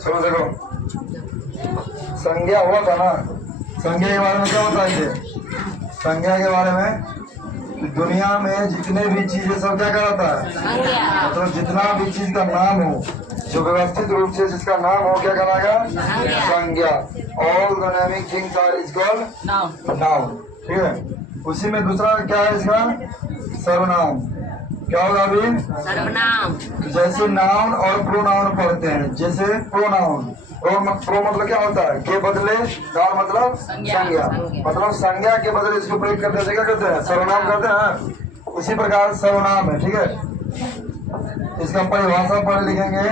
चलो देखो, संज्ञा हुआ था ना। संज्ञा के बारे में क्या बताइए? संज्ञा के बारे में कि दुनिया में जितने भी चीजें सब क्या कहलाता है? मतलब जितना भी चीज का नाम हो, जो व्यवस्थित रूप से जिसका नाम हो, क्या कहलाएगा? संज्ञा। All the naming things are is called noun. ठीक है। उसी में दूसरा क्या है इसका? सर्वनाम। क्या होगा अभी? सर्वनाम। जैसे नाउन और प्रोनाउन पढ़ते हैं, जैसे प्रोनाउन, प्रो मतलब क्या होता है? के बदले नाउन मतलब संज्ञा, मतलब संज्ञा के बदले इसको प्रयोग करते हैं, क्या करते हैं? सर्वनाम करते हैं। उसी प्रकार सर्वनाम है। ठीक है। इसका परिभाषा पढ़ लिखेंगे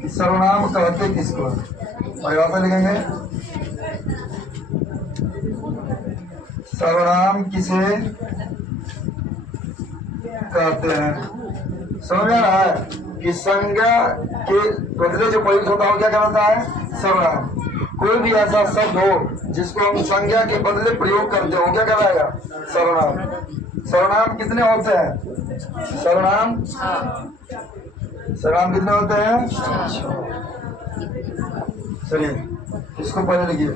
कि सर्वनाम कहते किसको। परिभाषा लिखेंगे, सर्वनाम किसे कहते हैं। समझ आ रहा है कि संज्ञा के बदले जो प्रयुक्त होता है क्या कहलाता है? सर्वनाम। कोई भी ऐसा शब्द हो जिसको हम संज्ञा के बदले प्रयोग करते हो, क्या कहलाएगा? सर्वनाम। सर्वनाम कितने होते हैं? सर्वनाम सर्वनाम कितने होते हैं? चलिए इसको पहले लिखिए।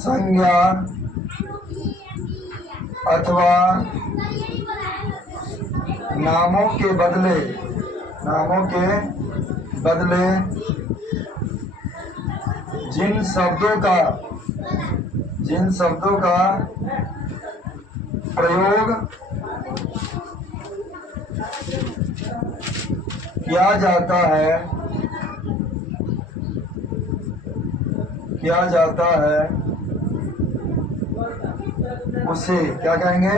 संज्ञा अथवा नामों के बदले जिन शब्दों का प्रयोग किया जाता है उसे क्या कहेंगे?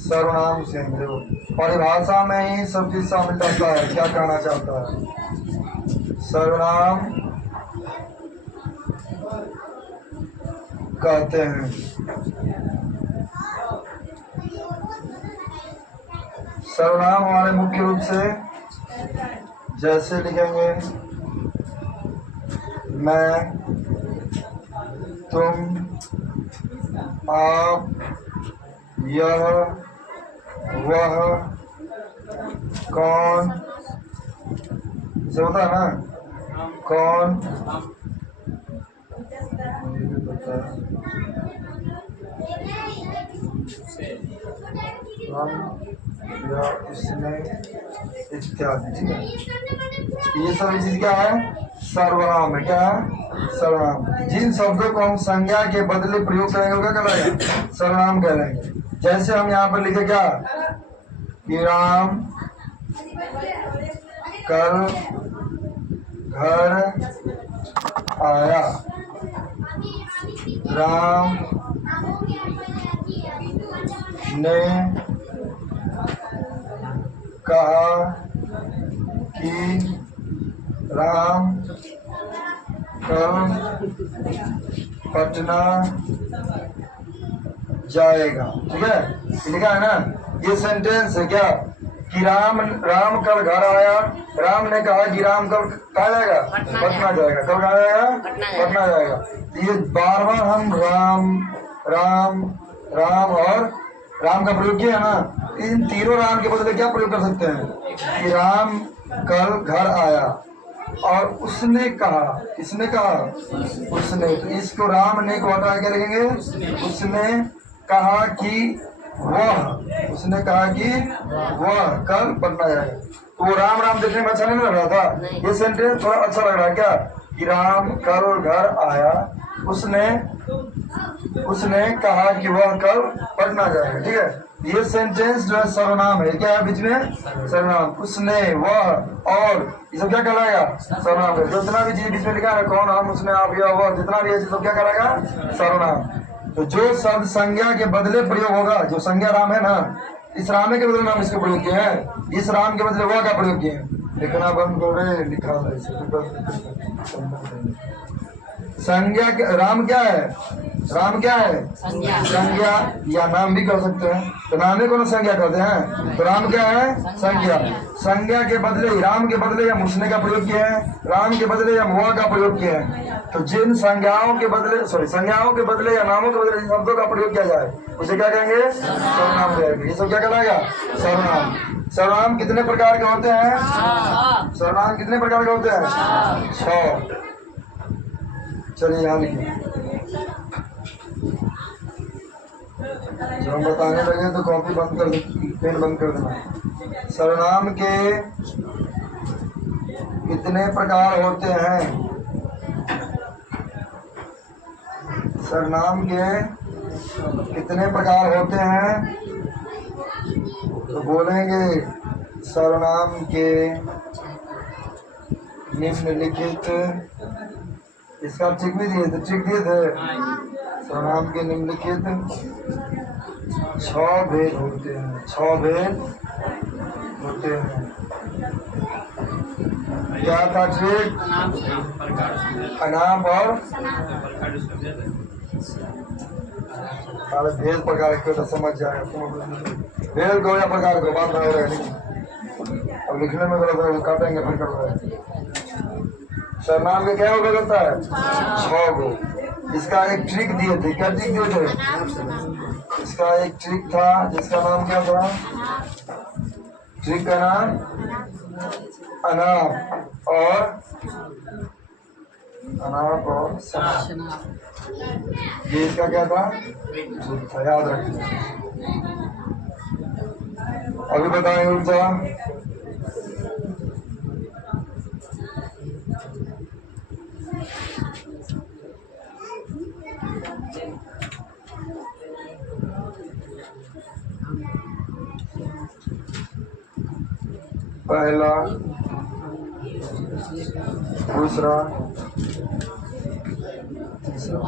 सर्वनाम से। परिभाषा में ही सब चीज शामिल रहता है। क्या कहना चाहता है? सर्वनाम कहते हैं। सर्वनाम हमारे मुख्य रूप से जैसे लिखेंगे मैं, तुम, आप, यह, वह, कौन, होता है ना? कौन, हम या उसने इत्यादि। ठीक है। ये सभी चीज क्या है? सर्वनाम है। क्या है? सर्वनाम। जिन शब्दों को हम संज्ञा के बदले प्रयोग करेंगे क्या कहलाएगा? सर्वनाम कहलाएंगे। जैसे हम यहाँ पर लिखे क्या कि राम कल घर आया। राम ने कहा कि राम कल पटना जाएगा। ठीक है। लिखा है ना? ये सेंटेंस है क्या कि राम कल घर आया। राम ने कहा कि राम कल कहाँ जाएगा? पटना जाएगा। कल कहाँ जाएगा? पटना जाएगा। तो ये बार बार हम राम राम राम और राम का प्रयोग किया है ना। इन तीनों राम के बदले क्या प्रयोग कर सकते हैं कि राम कल घर आया और उसने कहा। किसने कहा? उसने। तो इसको राम ने को हटा क्या लिखेंगे? उसने कहा कि उसने कहा कि वह कल पटना जाएगा। तो वो राम राम देखने में अच्छा नहीं लग रहा था? ये सेंटेंस थोड़ा अच्छा लग रहा है क्या कि राम कल घर आया, उसने कहा कि वह कल पटना जाएगा। ठीक है। ये सेंटेंस जो है सर्वनाम है। क्या है बीच में? सर्वनाम। उसने, वह, और ये सब क्या कहलाएगा? सर्वनाम है। जितना भी चीज बीच में लिखा है, कौन, हम, उसने, आप, या वह, जितना भी है सब क्या कहलाएगा? सर्वनाम। तो जो शब्द संज्ञा के बदले प्रयोग होगा, जो संज्ञा राम है ना, इस राम के बदले नाम इसको प्रयोग किए हैं, इस राम के बदले वह का प्रयोग किए हैं। लिखना बंद करो, लिखा है संज्ञा राम क्या है? राम क्या है? संज्ञा या नाम भी कर सकते हैं। तो नाम ही को संज्ञा कहते हैं। तो राम क्या है? संज्ञा। संज्ञा के बदले राम के बदले या मुसने का प्रयोग किया है, राम के बदले या मुआ का प्रयोग किया है। तो जिन संज्ञाओं के बदले संज्ञाओं के बदले या नामों के बदले जिन शब्दों का प्रयोग किया जाए उसे क्या कहेंगे? सर्वनाम कहेंगे। ये सब क्या कहलाएगा? सर्वनाम। सर्वनाम कितने प्रकार के होते हैं? सर्वनाम कितने प्रकार के होते हैं? 6। चलिए यहाँ लिखिए। जब हम बताने लगे तो कॉपी बंद कर दे, पेन बंद कर देना। सर्वनाम के कितने प्रकार होते हैं? सर्वनाम के कितने प्रकार होते हैं? तो बोलेंगे सर्वनाम के निम्नलिखित, इसका ट्रिक भी दिए थे, ट्रिक दिए थे। सर्वनाम के निम्नलिखित 6 भेद होते हैं। 6 भेद होते हैं। क्या था ट्रिक? अनाम और भेद प्रकार के तो समझ जाएगा। भेद को या प्रकार को बात हो रहा है। अब लिखने में गलत काटेंगे फिर कर रहे हैं। सर्वनाम के क्या होगा करता है? 6 गो। इसका एक ट्रिक दिए थे। क्या ट्रिक दिए थे? इसका एक ट्रिक था जिसका नाम क्या था? ट्रिक का नाम अनाप और सनाप। ये इसका क्या था? याद रखिए। अभी बताएंगे उल्टा। पहला, दूसरा, तीसरा।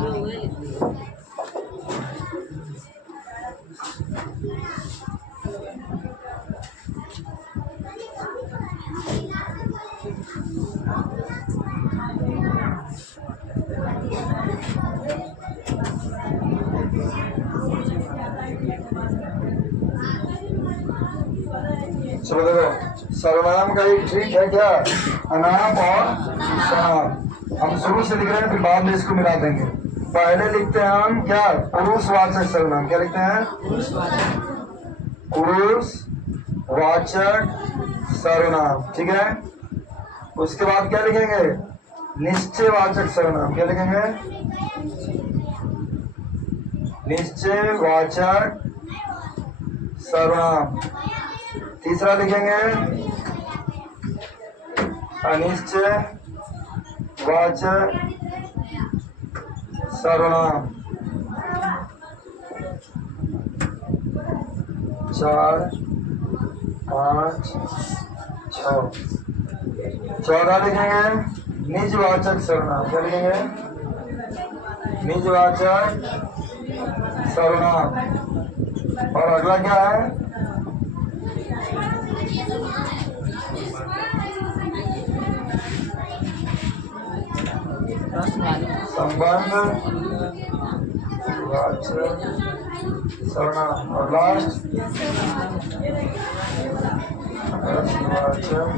चलो देखो, सर्वनाम का एक ट्रिक है क्या? अनाप और सनाप। हम शुरू से लिख रहे हैं फिर बाद में इसको मिला देंगे। पहले लिखते हैं हम क्या? पुरुषवाचक सर्वनाम। क्या लिखते हैं? पुरुषवाचक सर्वनाम। ठीक है। उसके बाद क्या लिखेंगे? निश्चयवाचक सर्वनाम। क्या लिखेंगे? निश्चयवाचक सर्वनाम। तीसरा लिखेंगे अनिश्चयवाचक सर्वनाम। 4, 5, 6। चौथा लिखेंगे निजवाचक सर्वनाम। क्या लिखेंगे? निजवाचक सर्वनाम। और अगला क्या है? संबंध वाचक सर्वनाम। और लास्ट वाचक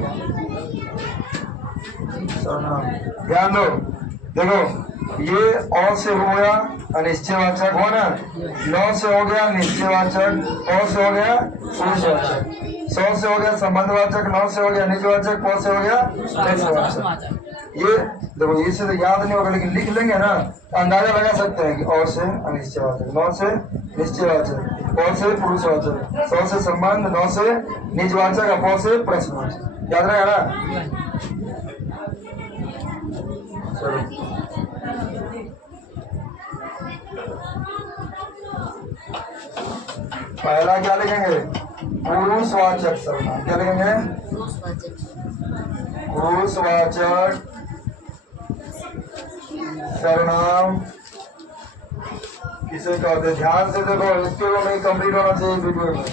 सर्वनाम। ध्यान दो, देखो ये अ से हो गया अनिश्चयवाचक, हो ना। 9 से हो गया निश्चयवाचक, अ से हो गया पुरुषवाचक, 100 से हो गया संबंधवाचक, 9 से हो गया निजवाचक, प से हो गया पुरुषवाचक। ये देखो, ये से तो याद नहीं होगा लेकिन लिख लेंगे ना तो अंदाजा लगा सकते हैं कि और से अनिश्चयवाचक, 9 से निश्चयवाचक, प से पुरुषवाचक, 100 से संबंध, 9 से निजवाचक, प से प्रश्नवाचक। याद रहेगा ना? चलो पहला क्या लिखेंगे? पुरुषवाचक सर्वनाम। क्या लिखेंगे? पुरुषवाचक सर्वनाम किसे कहते हैं? ध्यान से देखो, इसके को नहीं कंप्लीट होना चाहिए वीडियो में।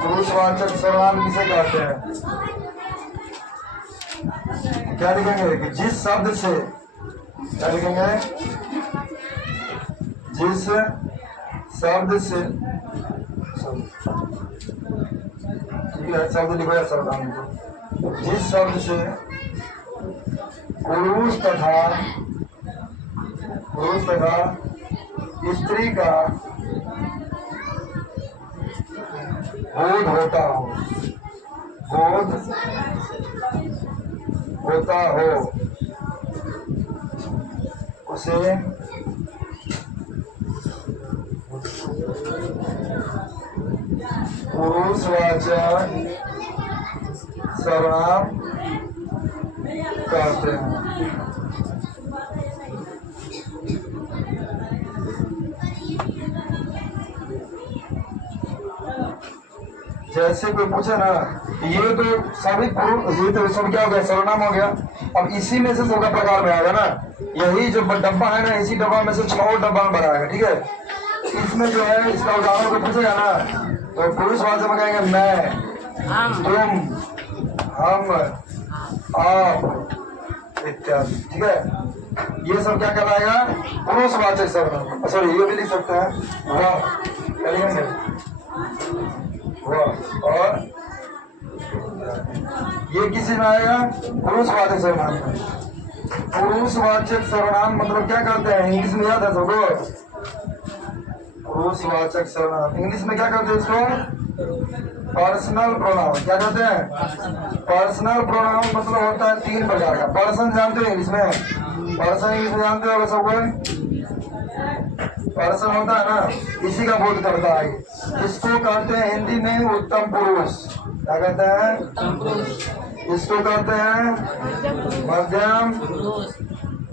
पुरुषवाचक सर्वनाम किसे कहते हैं? क्या लिखेंगे? कि जिस शब्द से, क्या लिखेंगे? जिस शब्द से ठीक है, शब्द लिखो या सर्वनाम लिखो। जिस शब्द से पुरुष तथा स्त्री का बोध होता हो उसे पुरुषवाचक सर्वनाम कहते हैं। जैसे कोई पूछे ना, ये तो सभी ये तो सब क्या हो गया, सर्वनाम हो गया। अब इसी में से सबका प्रकार में आएगा ना, यही जो डब्बा है ना, इसी डब्बा में से 6 डब्बा में बनाएगा, ठीक है। इसमें जो है इसका उदाहरण को पूछेगा ना, तो पुरुषवाचक में कहेंगे मैं, तुम, हम, आप इत्यादि, ठीक है। ये सब क्या कहलाएगा, पुरुषवाचक सर्वनाम। सॉरी, ये भी लिख सकते हैं वह, क्या लिखेंगे वह। और ये किसी में आएगा, पुरुषवाचक सर्वनाम। पुरुषवाचक सर्वनाम मतलब क्या करते हैं, इंग्लिश में याद है सबको, पुरुषवाचक सर्वनाम इंग्लिश में क्या करते हैं इसको, पर्सनल प्रोनाउन। क्या कहते हैं, पर्सनल प्रोनाउन। मतलब होता है 3 प्रकार का। पर्सन जानते हो इंग्लिश में, पर्सन इंग्लिश में जानते हो सब कोई, पर्सन होता है ना, इसी का बोध करता है। इसको कहते हैं हिंदी में उत्तम पुरुष। क्या कहते हैं, उत्तम पुरुष। इसको कहते हैं मध्यम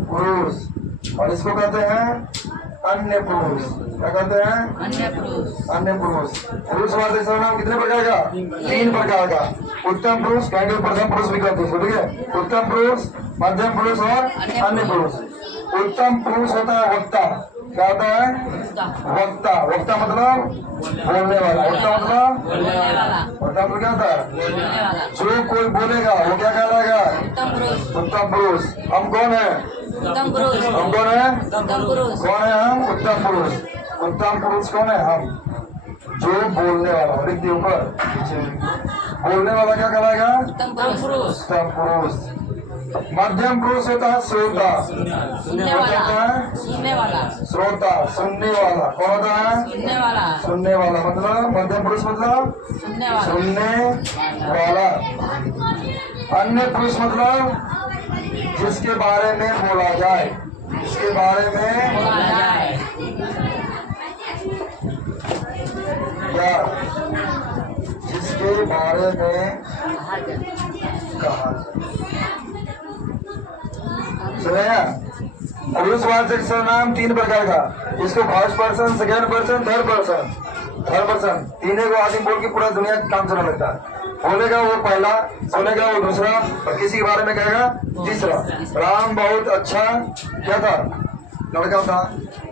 पुरुष, और इसको कहते हैं अन्य पुरुष। क्या कहते हैं, अन्य पुरुष। पुरुषवाचक सर्वनाम कितने प्रकार का, 3 प्रकार का। उत्तम पुरुष कहेंगे, प्रथम पुरुष भी कहते हैं, ठीक है। उत्तम पुरुष, मध्यम पुरुष और अन्य पुरुष। उत्तम पुरुष होता है वक्ता। क्या होता है, वक्ता। वक्ता मतलब बोलने वाला। वक्ता मतलब क्या होता है, जो कोई बोलेगा वो क्या कहलाएगा, उत्तम पुरुष। हम कौन है, हम कौन है, कौन है हम, उत्तम पुरुष। उत्तम पुरुष कौन है, हम। जो बोलने वाला, लिख दिए ऊपर, बोलने वाला क्या कहलाएगा, उत्तम पुरुष। मध्यम पुरुष होता है श्रोता। सुनने वाला, श्रोता, सुनने वाला। कौन होता है, सुनने वाला। मतलब मध्यम पुरुष मतलब सुनने वाला। अन्य पुरुष मतलब जिसके बारे में बोला जाए, जिसके बारे में क्या, जिसके बारे में कहा सुनेगा। पुरुषवाचक सर्वनाम 3 प्रकार का। इसको first person, second person, third person, तीनों को आदमी बोल के पूरा दुनिया काम चलने लगता है। बोलेगा वो पहला, सुनेगा वो दूसरा, और किसी के बारे में कहेगा तीसरा। राम बहुत अच्छा क्या था, लड़का था।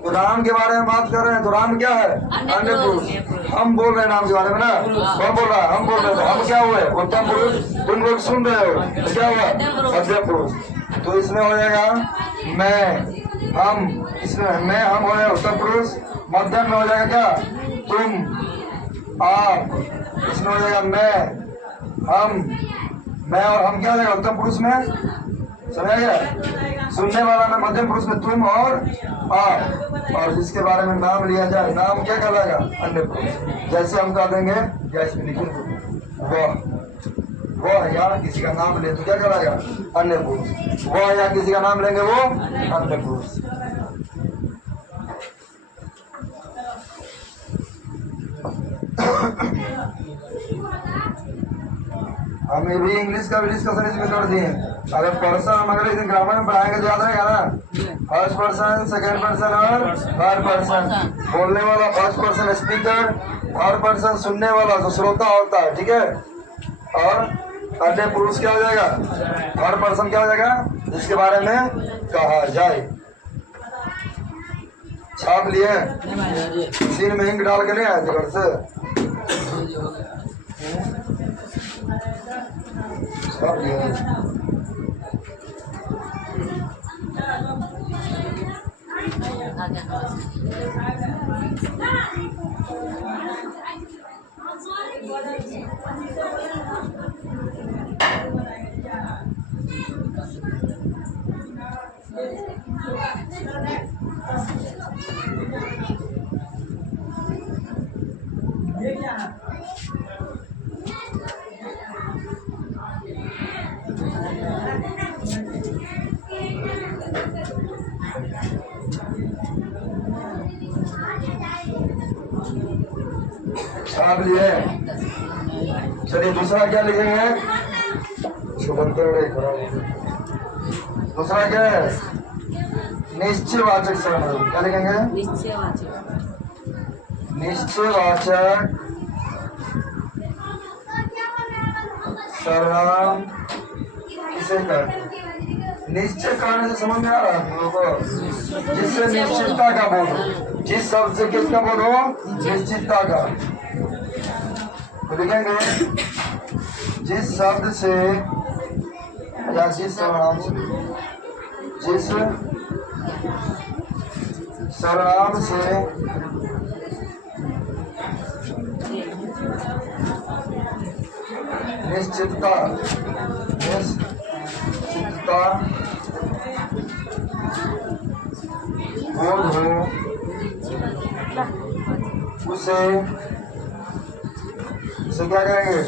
तो राम के बारे में बात कर रहे हैं, तो राम क्या है, अन्य पुरुष। हम बोल रहे हैं नाम के बारे में ना, कौन बोल रहा है, हम बोल रहे हैं। तो हम क्या हुए, उत्तम पुरुष। तुम लोग सुन रहे हो, तो क्या हुआ, मध्यम पुरुष। तो इसमें हो जाएगा मैं, हम। इसमें मैं, हम हो जाएगा उत्तम पुरुष। मध्यम में हो जाएगा क्या, तुम, आप। इसमें हो जाएगा मैं, हम। मैं और हम क्या हो जाएगा उत्तम पुरुष में, समझ गया। सुनने वाला में मध्यम पुरुष में तुम और आप। और जिसके बारे में नाम लिया जाए, नाम क्या कहलाएगा, अन्य पुरुष। जैसे हम कह देंगे, या इसमें लिखेंगे वह या किसी का नाम ले तो क्या कहलाएगा, अन्य पुरुष। वह या किसी का नाम लेंगे वो अन्य पुरुष। हमें भी इंग्लिश का भी डिस्कशन इसमें कर दिए। अगर पर्सन हम अगर इसे ग्रामर में पढ़ाएंगे तो याद रहेगा ना, फर्स्ट पर्सन, सेकेंड पर्सन और थर्ड पर्सन। बोलने वाला first person speaker, third person सुनने वाला जो श्रोता होता है, ठीक है। और अन्य पुरुष क्या हो जाएगा, थर्ड पर्सन क्या हो जाएगा, जिसके बारे में कहा जाए। छाप लिए, सीन में हिंग डाल के नहीं आए थे घर से, छाप लिए। छाप लिए। चलिए दूसरा क्या लिखेंगे? दूसरा क्या है? निश्चयवाचक सर्वनाम। क्या लिखेंगे? निश्चयवाचक सर्वनाम किसे कहते हैं? निश्चय करने से समझ में आ रहा है आप लोगों को? जिससे निश्चितता का बोध हो। जिस शब्द से किसका बोध हो? निश्चितता का। तो लिखेंगे जिस शब्द से या जिस सर्वनाम से, जिस सर्वनाम से निश्चितता बोध हो उसे क्या कहेंगे?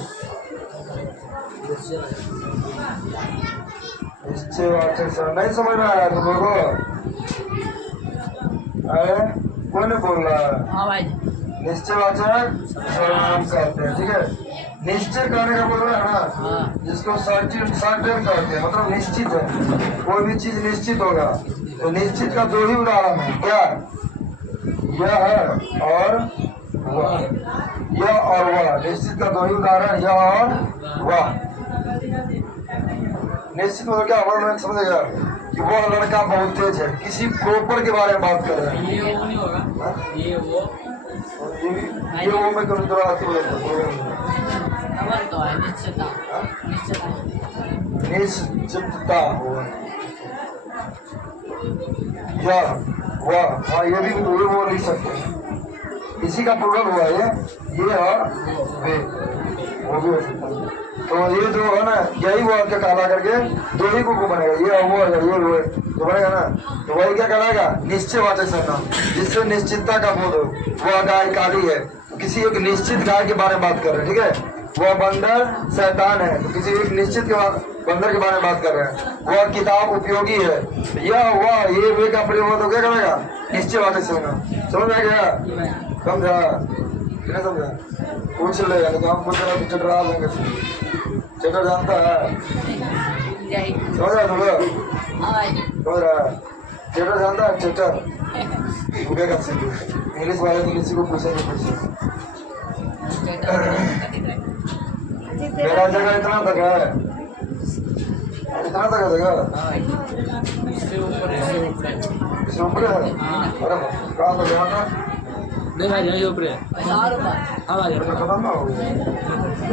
निश्चयवाचक सर्वनाम। नहीं समझ में आया तुम लोगों को? अरे कौन बोल रहा है? हाँ भाई। निश्चयवाचक सर्वनाम कहते हैं। ठीक है, निश्चय करने का बोल रहा है ना, जिसको सर्टेन कहते हैं, मतलब निश्चित है। कोई भी चीज निश्चित होगा। तो निश्चित का दो ही उदाहरण है। क्या? यह है और वह। यह और वह, निश्चित का दो ही उदाहरण, यह और वह। निश्चित मतलब क्या? वर्णन समझेगा कि वह लड़का बहुत तेज है। किसी प्रॉपर के बारे में बात कर रहे हैं। ये वो नहीं होगा, ये वो मैं करूँ तो आती तो है निश्चितता। निश्चितता हो। यह वह, हाँ ये भी वो लिख सकते हैं। इसी का प्लूरल हुआ ये और वे, वो भी हो सकता है। तो ये जो है ना, यही वो क्या कहला करके दो ही को बनेगा। ये वो ये तो बनेगा ना। तो वही क्या कहलाएगा? निश्चयवाचक सर्वनाम। जिससे निश्चितता का बोध हो। वह गाय काली है, तो किसी एक निश्चित गाय के बारे में बात कर रहे हैं। ठीक है, वह बंदर शैतान है, तो किसी एक निश्चित के बंदर के बारे में बात कर रहे हैं। वह किताब उपयोगी है। यह वह ये वे का प्रयोग तो क्या करेगा? निश्चयवाचक सर्वनाम। समझ आ गया? समझा? क्या समझा? पूछ ले, तो हम पूछ रहे चटरा देंगे। चटर जानता है? समझ रहा तुम लोग? समझ रहा है? चटर जानता है? चटर इंग्लिश वाले तो किसी को पूछेंगे पूछे। मेरा जगह इतना तक है, इतना तक है जगह। इससे ऊपर है? अरे कहाँ तक जाना? नहीं भाई, यही ऊपर है। हाँ भाई, खत्म ना हो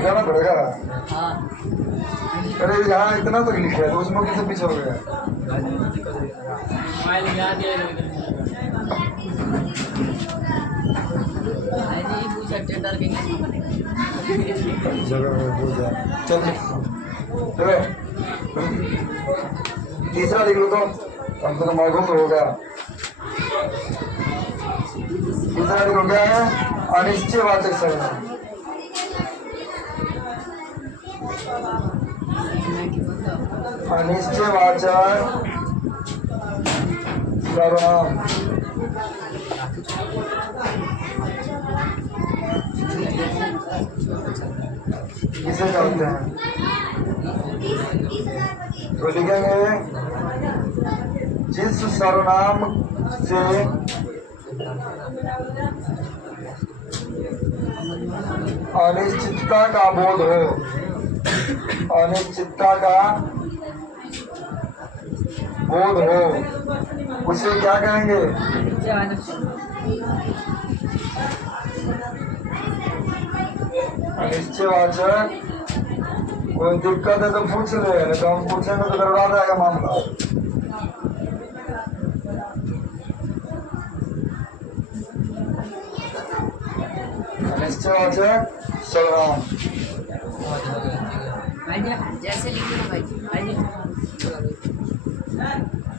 जाना पड़ेगा। अरे यहाँ इतना तक लिखा है, तो उसमें किसे पीछे हो गया? चलो तीसरा लिख लो तो कम से कम मालूम तो होगा। तीसरा लिखो क्या है? अनिश्चयवाचक सर्वनाम। अनिश्चयवाचक सर्वनाम किसे कहते हैं? तो लिखेंगे जिस सर्वनाम से अनिश्चितता का बोध हो, अनिश्चितता का बोध हो, उसे क्या कहेंगे? अनिश्चयवाचक। कोई दिक्कत है तो पूछ ले, नहीं तो हम पूछेंगे तो गड़बड़ा जाएगा मामला। निश्चयवाचक सर्वनाम। जैसे लिखे ना भाई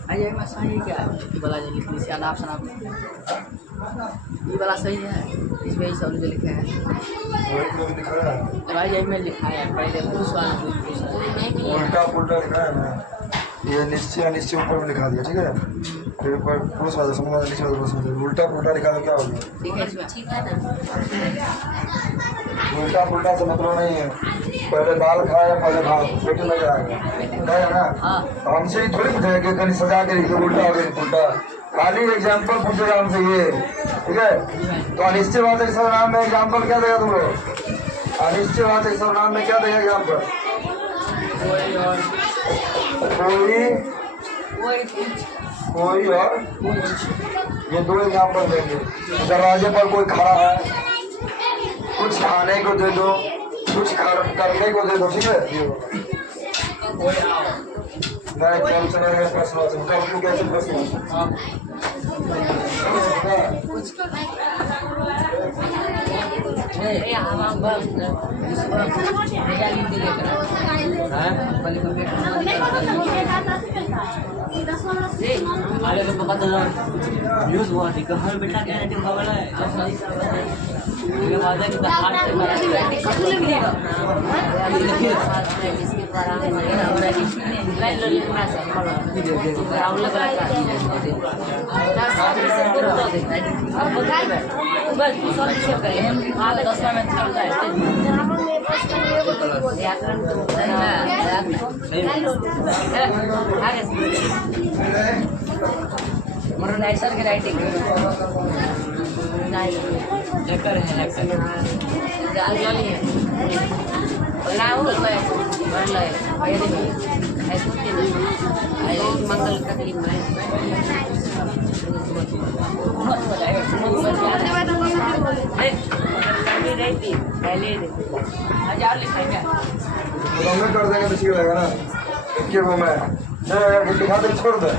आइए मैं सही क्या ये वाला जो लिख लीजिए अनाप शनाप ये वाला सही है इसमें ही सब जो लिखे हैं वही तो लिखा है, भाई यही में लिखा है पहले पुरुष वाला नहीं उल्टा पुल्टा लिखा है ना। ये निश्चय अनिश्चय ऊपर में लिखा दिया, ठीक है। फिर ऊपर पुरुष वाला समूह वाला नीचे वाला पुरुष वाला, उल्टा पुल्टा लिखा तो क्या होगा? ठीक है इसमें ठीक है ना उल्टा पुल्टा से मतलब नहीं है, पहले दाल खाया पहले भात पेट में जाएगा, है ना। हाँ हमसे ही थोड़ी पूछे कि कहीं सजा के लिखे उल्टा हो गया उल्टा, खाली एग्जाम्पल पूछेगा हमसे ये, ठीक है। तो अनिश्चयवाचक सर्वनाम में एग्जाम्पल क्या देगा तुम लोग? अनिश्चयवाचक सर्वनाम में क्या देगा एग्जाम्पल? कोई और ये दो एग्जाम्पल देंगे। दरवाजे पर कोई खड़ा है, कुछ खाने को दे दो, कुछ करने को दे दो, ठीक है। नहीं कम से नहीं प्रश्न कब कैसे प्रश्न अरे तो पता था न्यूज़ हुआ थी कहाँ बेटा क्या है खबर है ये बात है कि बाहर मॉडर्नाइजेशन की राइटिंग हैकर है हैकर जाल जाली है लाओ ले ऐसे मंगल तकलीफ में पहले 1000 लिखाएंगे हमें कर देंगे तो ठीक रहेगा ना। इसके वो मैं लिखा दे छोड़ दे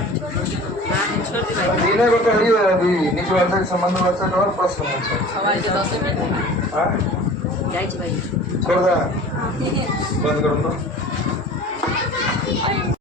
जीने को तो ही है अभी नीचे वाले संबंध वाले और प्रश्न है हमारे 10 मिनट हाँ जाइए भाई छोड़ दे बंद कर दो।